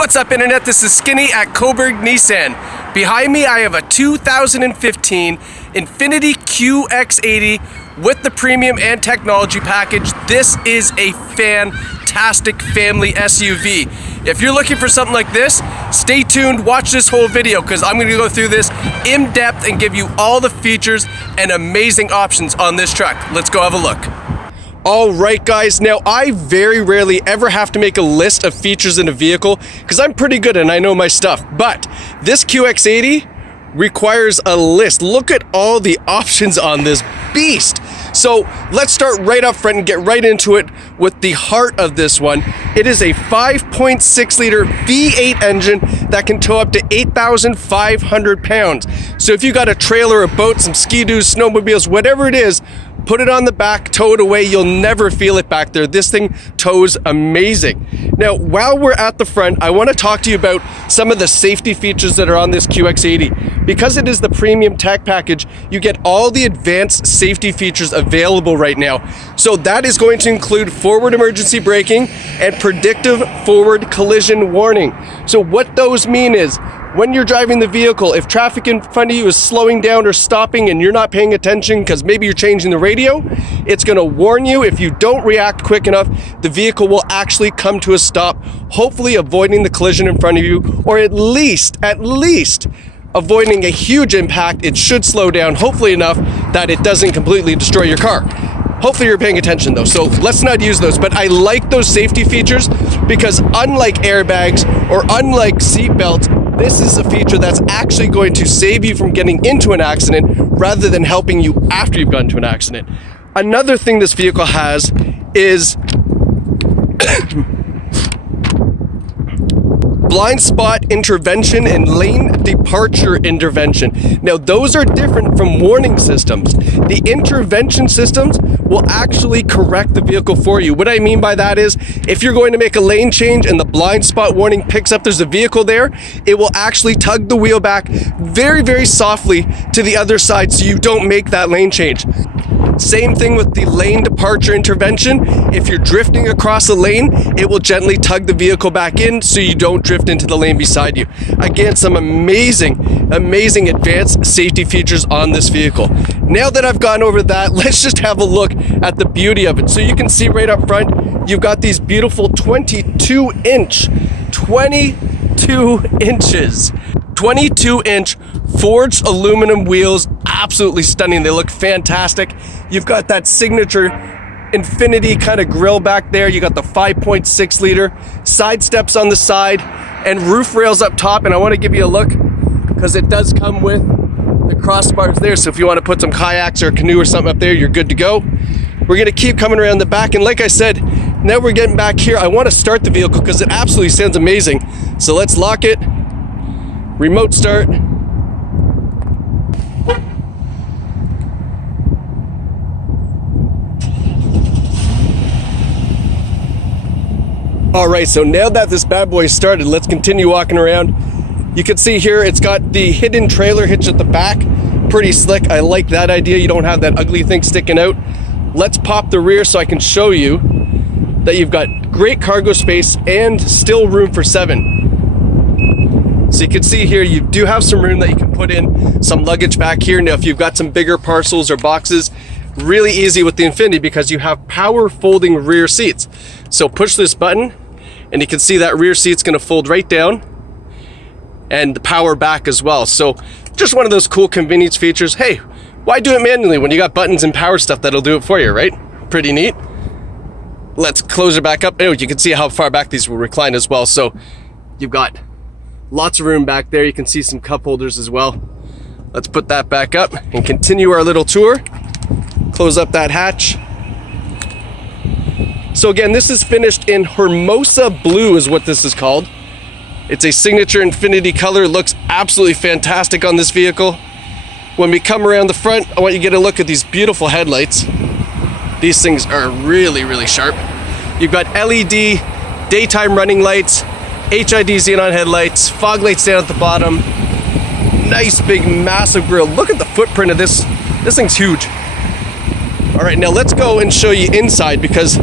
What's up, Internet? This is Skinny at Coburg Nissan. Behind me, I have a 2015 Infiniti QX80 with the premium and technology package. This is a fantastic family SUV. If you're looking for something like this, stay tuned, watch this whole video, because I'm going to go through this in depth and give you all the features and amazing options on this truck. Let's go have a look. Alright guys, now I very rarely ever have to make a list of features in a vehicle because I'm pretty good and I know my stuff, but this QX80 requires a list. Look at all the options on this beast. So let's start right up front and get right into it with the heart of this one. It is a 5.6 liter V8 engine that can tow up to 8,500 pounds. So if you got a trailer, a boat, some ski-doos, snowmobiles, whatever it is, put it on the back, tow it away, you'll never feel it back there. This thing tows amazing. Now, while we're at the front, I want to talk to you about some of the safety features that are on this QX80. Because it is the premium tech package, you get all the advanced safety features available right now. So that is going to include forward emergency braking and predictive forward collision warning. So what those mean is, when you're driving the vehicle, if traffic in front of you is slowing down or stopping and you're not paying attention because maybe you're changing the radio, it's going to warn you. If you don't react quick enough, the vehicle will actually come to a stop, hopefully avoiding the collision in front of you, or at least avoiding a huge impact. It should slow down, hopefully enough that it doesn't completely destroy your car. Hopefully you're paying attention though, so let's not use those. But I like those safety features because unlike airbags or unlike seat belts, this is a feature that's actually going to save you from getting into an accident rather than helping you after you've gotten into an accident. Another thing this vehicle has is blind spot intervention and lane departure intervention. Now, those are different from warning systems. The intervention systems will actually correct the vehicle for you. What I mean by that is, if you're going to make a lane change and the blind spot warning picks up there's a vehicle there, it will actually tug the wheel back very, very softly to the other side so you don't make that lane change. Same thing with the lane departure intervention. If you're drifting across a lane, it will gently tug the vehicle back in so you don't drift into the lane beside you. Again, some amazing advanced safety features on this vehicle. Now that I've gone over that, let's just have a look at the beauty of it. So you can see right up front, you've got these beautiful 22 inch forged aluminum wheels. Absolutely stunning. They look fantastic. You've got that signature Infiniti kind of grille back there. You got the 5.6 liter side steps on the side and roof rails up top. And I want to give you a look because it does come with the crossbars there. So if you want to put some kayaks or a canoe or something up there, you're good to go. We're going to keep coming around the back. And like I said, now we're getting back here. I want to start the vehicle because it absolutely sounds amazing. So let's lock it. Remote start. Alright, so now that this bad boy started, let's continue walking around. You can see here it's got the hidden trailer hitch at the back. Pretty slick. I like that idea. You don't have that ugly thing sticking out. Let's pop the rear so I can show you that you've got great cargo space and still room for 7. So you can see here you do have some room that you can put in some luggage back here. Now if you've got some bigger parcels or boxes, really easy with the Infiniti because you have power folding rear seats. So push this button and you can see that rear seat's going to fold right down and the power back as well. So just one of those cool convenience features. Hey, why do it manually when you got buttons and power stuff that'll do it for you, right? Pretty neat. Let's close it back up. Oh, you can see how far back these will recline as well. So you've got lots of room back there. You can see some cup holders as well. Let's put that back up and continue our little tour. Close up that hatch. So again, this is finished in Hermosa Blue is what this is called. It's a signature Infiniti color. It looks absolutely fantastic on this vehicle. When we come around the front, I want you to get a look at these beautiful headlights. These things are really, really sharp. You've got LED daytime running lights, HID xenon headlights, fog lights down at the bottom. Nice big massive grille. Look at the footprint of this. This thing's huge. All right, now let's go and show you inside because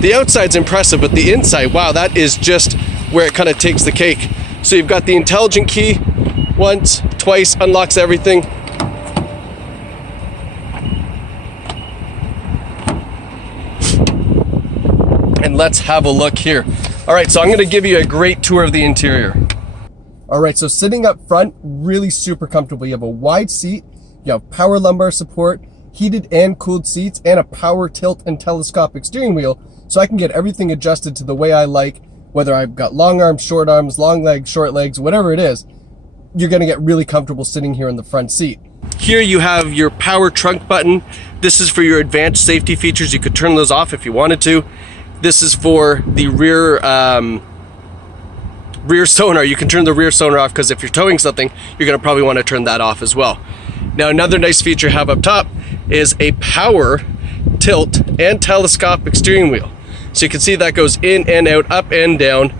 the outside's impressive, but the inside, wow, that is just where it kind of takes the cake. So you've got the intelligent key, once, twice, unlocks everything. And let's have a look here. All right, so I'm gonna give you a great tour of the interior. All right, so sitting up front, really super comfortable. You have a wide seat, you have power lumbar support, heated and cooled seats, and a power tilt and telescopic steering wheel. So I can get everything adjusted to the way I like, whether I've got long arms, short arms, long legs, short legs, whatever it is. You're gonna get really comfortable sitting here in the front seat. Here you have your power trunk button. This is for your advanced safety features. You could turn those off if you wanted to. This is for the rear sonar. You can turn the rear sonar off because if you're towing something, you're gonna probably wanna turn that off as well. Now, another nice feature you have up top is a power tilt and telescopic steering wheel. So you can see that goes in and out, up and down,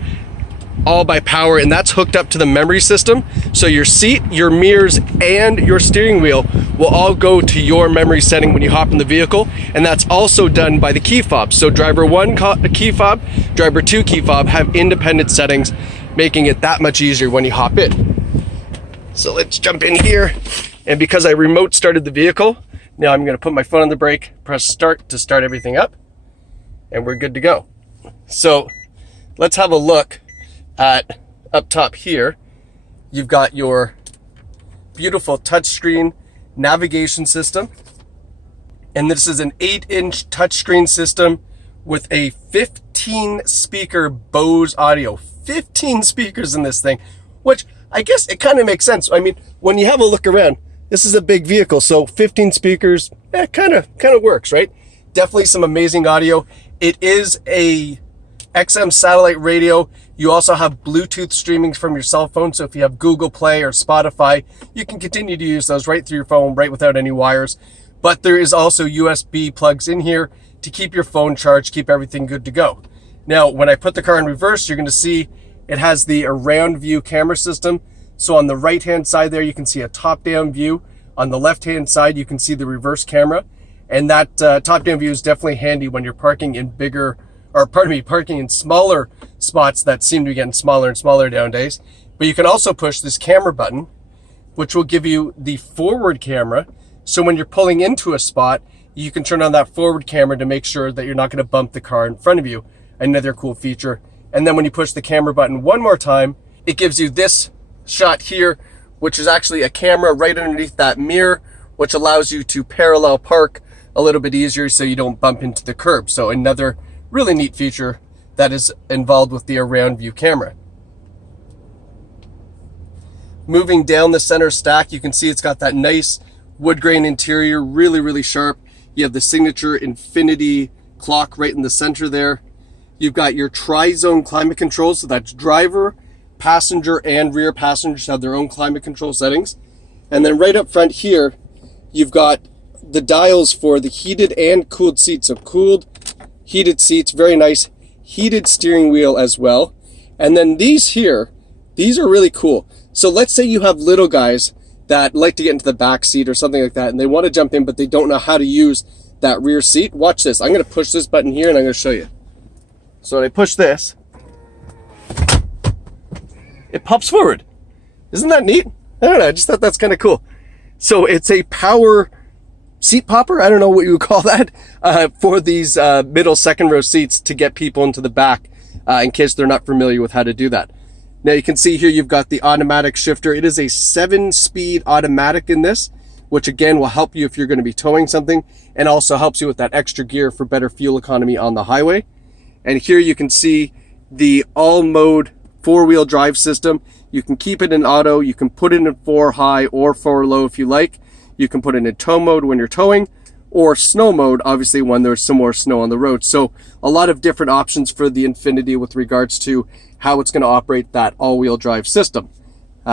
all by power, and that's hooked up to the memory system. So your seat, your mirrors, and your steering wheel will all go to your memory setting when you hop in the vehicle, and that's also done by the key fob. So driver 1 key fob, driver 2 key fob have independent settings, making it that much easier when you hop in. So let's jump in here, and because I remote started the vehicle, now I'm gonna put my foot on the brake, press start to start everything up, and we're good to go. So let's have a look at up top here. You've got your beautiful touchscreen navigation system, and this is an 8-inch touchscreen system with a 15 speaker Bose audio. 15 speakers in this thing, which I guess it kind of makes sense. I mean, when you have a look around, this is a big vehicle, so 15 speakers, kind of works, right? Definitely some amazing audio. It is a XM satellite radio. You also have Bluetooth streaming from your cell phone, so if you have Google Play or Spotify, you can continue to use those right through your phone, right without any wires. But there is also USB plugs in here to keep your phone charged, keep everything good to go. Now, when I put the car in reverse, you're going to see it has the around view camera system. So on the right-hand side there, you can see a top-down view. On the left-hand side, you can see the reverse camera. And that top-down view is definitely handy when you're parking in parking in smaller spots that seem to be getting smaller and smaller nowadays. But you can also push this camera button, which will give you the forward camera. So when you're pulling into a spot, you can turn on that forward camera to make sure that you're not going to bump the car in front of you. Another cool feature. And then when you push the camera button one more time, it gives you this shot here, which is actually a camera right underneath that mirror, which allows you to parallel park a little bit easier so you don't bump into the curb. So another really neat feature that is involved with the around view camera. Moving down the center stack, you can see it's got that nice wood grain interior, really sharp. You have the signature Infiniti clock right in the center there. You've got your tri-zone climate control, so that's driver, passenger, and rear passengers have their own climate control settings. And then right up front here, you've got the dials for the heated and cooled seats. So cooled, heated seats, very nice. Heated steering wheel as well. And then these here, these are really cool. So let's say you have little guys that like to get into the back seat or something like that, and they want to jump in, but they don't know how to use that rear seat. Watch this. I'm going to push this button here, and I'm going to show you. So when I push this, it pops forward. Isn't that neat? I don't know. I just thought that's kind of cool. So it's a power seat popper. I don't know what you would call that for these middle second row seats to get people into the back in case they're not familiar with how to do that. Now you can see here you've got the automatic shifter. It is a 7-speed automatic in this, which again will help you if you're going to be towing something, and also helps you with that extra gear for better fuel economy on the highway. And here you can see the all mode 4-wheel drive system. You can keep it in auto, you can put it in 4 high or 4 low if you like. You can put it in tow mode when you're towing, or snow mode, obviously when there's some more snow on the road. So a lot of different options for the Infiniti with regards to how it's going to operate that all-wheel drive system.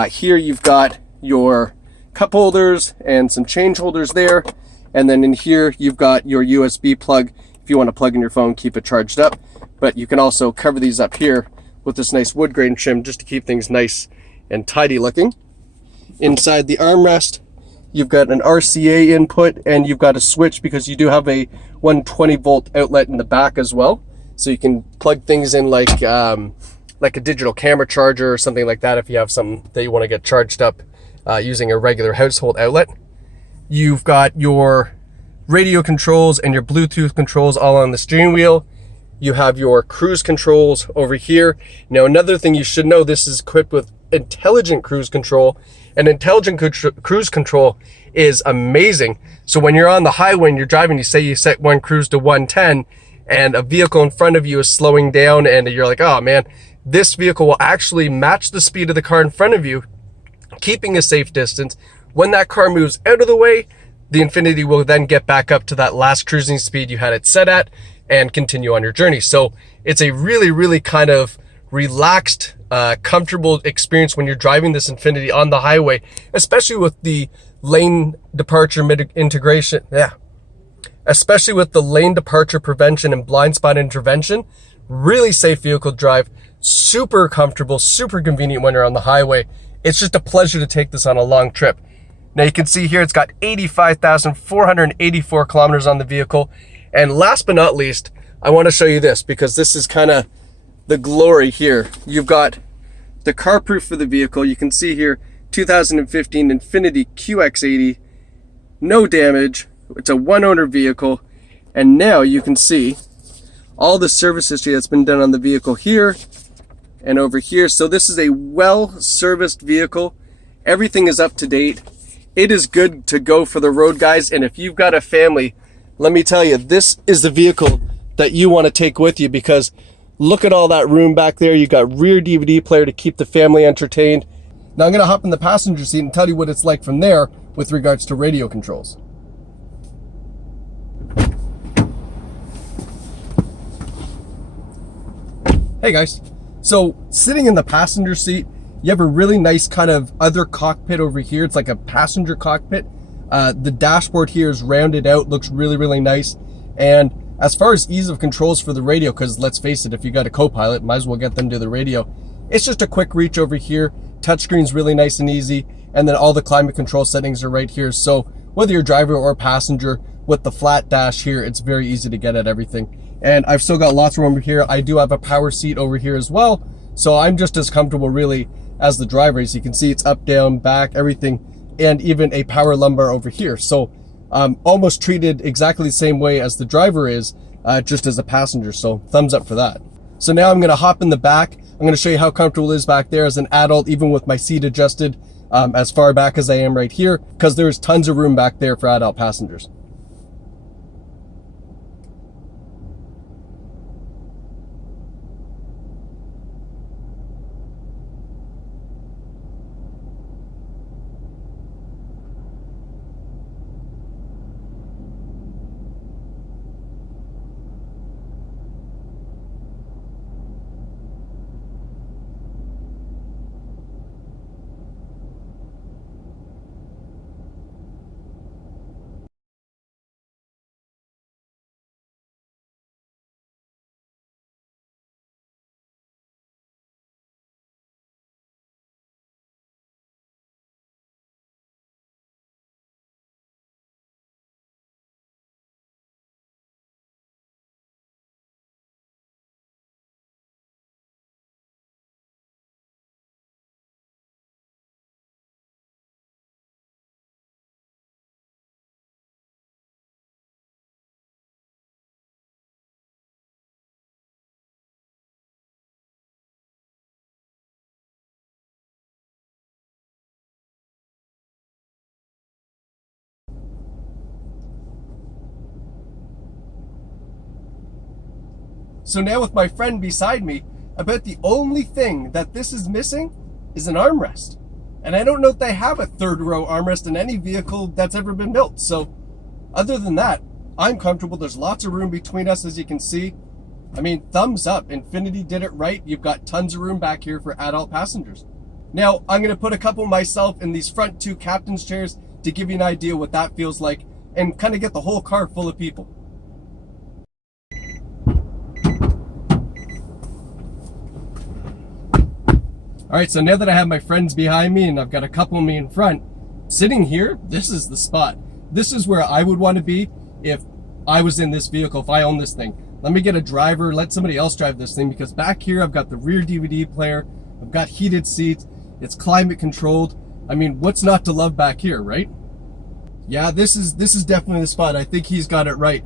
Here you've got your cup holders and some change holders there. And then in here, you've got your USB plug if you want to plug in your phone, keep it charged up. But you can also cover these up here with this nice wood grain trim just to keep things nice and tidy looking. Inside the armrest, you've got an RCA input, and you've got a switch because you do have a 120 volt outlet in the back as well. So you can plug things in like like a digital camera charger or something like that, if you have something that you want to get charged up using a regular household outlet. You've got your radio controls and your Bluetooth controls all on the steering wheel. You have your cruise controls over here. Now, another thing you should know, this is equipped with intelligent cruise control, and intelligent cruise control is amazing. So when you're on the highway and you're driving, you say you set one cruise to 110 and a vehicle in front of you is slowing down and you're like, oh man, this vehicle will actually match the speed of the car in front of you, keeping a safe distance. When that car moves out of the way, the Infiniti will then get back up to that last cruising speed you had it set at and continue on your journey. So it's a really, really kind of relaxed, comfortable experience when you're driving this Infiniti on the highway, especially with the lane departure integration. Yeah, especially with the lane departure prevention and blind spot intervention. Really safe vehicle to drive, super comfortable, super convenient when you're on the highway. It's just a pleasure to take this on a long trip. Now you can see here it's got 85,484 kilometers on the vehicle. And last but not least, I want to show you this because this is kind of the glory here. You've got the car proof for the vehicle. You can see here 2015 Infiniti QX80, no damage. It's a one owner vehicle. And now you can see all the service history that's been done on the vehicle here and over here. So this is a well serviced vehicle. Everything is up to date. It is good to go for the road, guys. And if you've got a family, let me tell you, this is the vehicle that you want to take with you, because look at all that room back there. You got rear DVD player to keep the family entertained. Now I'm going to hop in the passenger seat and tell you what it's like from there with regards to radio controls. Hey guys, so sitting in the passenger seat, you have a really nice kind of other cockpit over here. It's like a passenger cockpit. The dashboard here is rounded out, looks really, really nice. And as far as ease of controls for the radio, because let's face it, if you got a co-pilot, might as well get them to the radio. It's just a quick reach over here. Touchscreen's really nice and easy. And then all the climate control settings are right here. So whether you're driver or passenger, with the flat dash here, it's very easy to get at everything. And I've still got lots of room over here. I do have a power seat over here as well. So I'm just as comfortable really as the driver. As you can see, it's up, down, back, everything, and even a power lumbar over here. So almost treated exactly the same way as the driver is, just as a passenger. So thumbs up for that. So now I'm going to hop in the back. I'm going to show you how comfortable it is back there as an adult, even with my seat adjusted as far back as I am right here, because there's tons of room back there for adult passengers. So now with my friend beside me, about the only thing that this is missing is an armrest. And I don't know if they have a third row armrest in any vehicle that's ever been built. So other than that, I'm comfortable. There's lots of room between us, as you can see. I mean, thumbs up. Infiniti did it right. You've got tons of room back here for adult passengers. Now, I'm going to put a couple myself in these front two captain's chairs to give you an idea what that feels like and kind of get the whole car full of people. All right, so now that I have my friends behind me and I've got a couple of me in front, sitting here, this is the spot. This is where I would want to be if I was in this vehicle, if I owned this thing. Let me get a driver, let somebody else drive this thing, because back here I've got the rear DVD player, I've got heated seats, it's climate controlled. I mean, what's not to love back here, right? Yeah, this is definitely the spot. I think he's got it right.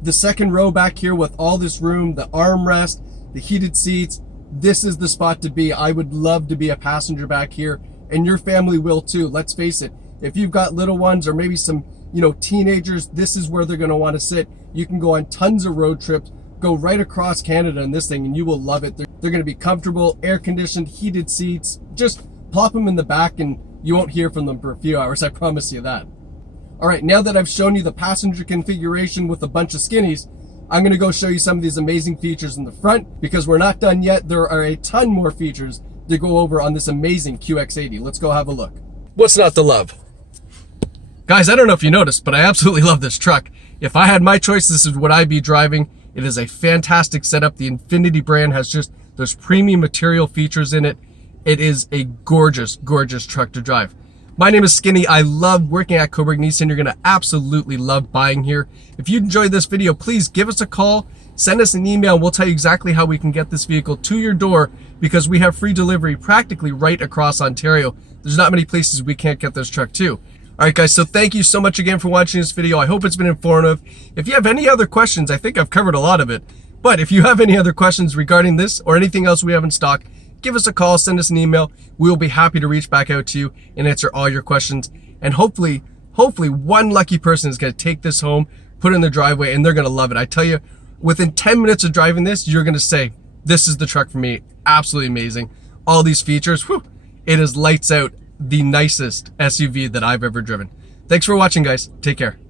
The second row back here with all this room, the armrest, the heated seats, this is the spot to be. I would love to be a passenger back here, and your family will too. Let's face it, if you've got little ones or maybe some, teenagers, this is where they're going to want to sit. You can go on tons of road trips, go right across Canada in this thing, and you will love it. They're going to be comfortable, air conditioned, heated seats. Just plop them in the back and you won't hear from them for a few hours, I promise you that. All right, now that I've shown you the passenger configuration with a bunch of skinnies, I'm going to go show you some of these amazing features in the front, because we're not done yet. There are a ton more features to go over on this amazing QX80. Let's go have a look. What's not to love? Guys, I don't know if you noticed, but I absolutely love this truck. If I had my choice, this is what I'd be driving. It is a fantastic setup. The Infiniti brand has just those premium material features in it. It is a gorgeous, gorgeous truck to drive. My name is Skinny. I love working at Coburg Nissan. You're going to absolutely love buying here. If you enjoyed this video, please give us a call, send us an email, and we'll tell you exactly how we can get this vehicle to your door, because we have free delivery practically right across Ontario. There's not many places we can't get this truck to. All right, guys, so thank you so much again for watching this video. I hope it's been informative. If you have any other questions, I think I've covered a lot of it, but if you have any other questions regarding this or anything else we have in stock, give us a call, send us an email. We will be happy to reach back out to you and answer all your questions. And hopefully one lucky person is going to take this home, put it in their driveway, and they're going to love it. I tell you, within 10 minutes of driving this, you're going to say, this is the truck for me. Absolutely amazing. All these features, whew, it is lights out, the nicest SUV that I've ever driven. Thanks for watching, guys. Take care.